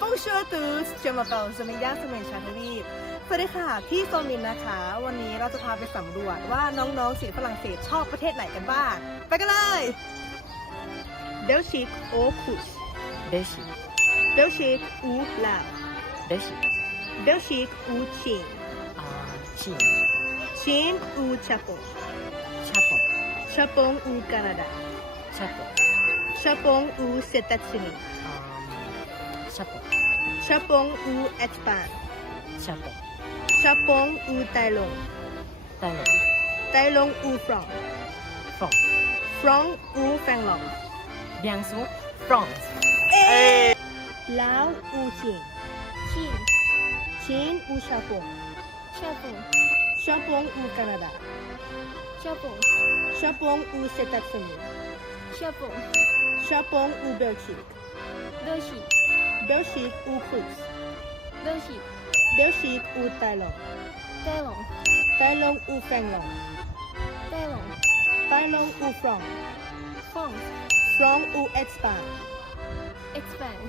Bonjour à tous je m'appelle Zamiya สมิงชาทวีปสวัสดีค่ะพี่โซมินนะคะ วันนี้เราจะพาไปสำรวจว่าน้องๆศิลป์ฝรั่งเศสชอบประเทศไหนกันบ้าง ไปกันเลยเบลชิกโอคุส Belgique, เบลชิกอูลาว Belgique, เบลชิกอูชิน Chine, ชินอูชาปง Japon, ชาปงอูแคนาดา Japon, ชาปงอูเซตัสนี Japon, ชาปงอูเอสปาน Japon, ชาปงอูไตลง Thaïlande, ไตลงอูฟรอง France, ฟรองอูแฟงหลง bien sûr, France, ลาวอูชิน Chine, ชินอูชาปง Japon, ชาปงอูแคนาดา Japon, ชาปงอูเซตัสนี Japon, ชาปงอูเบลชิก Belgique, เบลชิกอูครุส Belgique, เบลชิกอูไตลง Thaïlande, ไตลงอูแฟงหลง Thaïlande, ไตลงอูฟรอง France, ฟรองอูเอสปาน Espagne,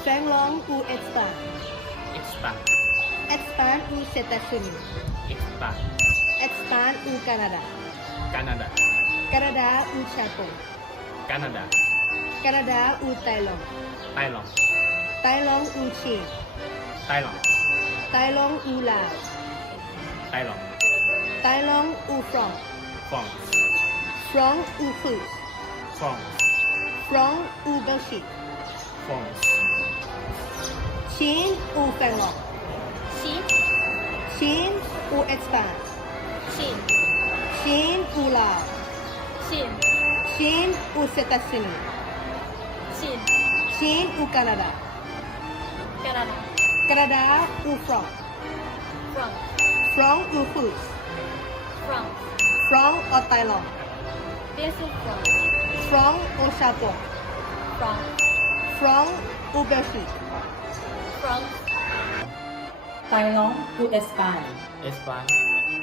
แฟงหลงอูเอสปาน Espagne, เอสปานอูเซตัสนี Espagne, เอสปานอูแคนาดา Canada, แคนาดาอูชาปง Canada, แคนาดาอูไตลง Thaïlande, ไตลงอูชิน Thaïlande, ไตลงอูลาว Thaïlande, ไตลงอูฟรอง France, ฟรองอูครุส France, ฟรองอูเบลชิก France, ชินอูแฟงหลง Chine, ชินอูเอสปาน Chine, ชินอูลาว Chine, ชินอูเซตัสนี Chine, ชินอูแคนาดา Canada, แคนาดาอูฟรอง France, ฟรองอูครุส France, ฟรองออไตลง bien sûr France, ฟรองอูชาปง France, ฟรองอูเบลชิก France, Thaïlande ou Espagne, Espagne,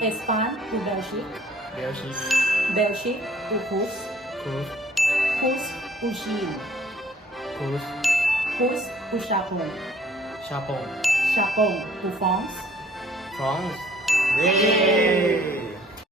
Espagne ou Belgique, Belgique, Belgique ou Russe, Corse, Russe ou Chine, Corse, Russe ou Japon, Japon, Japon ou France, France,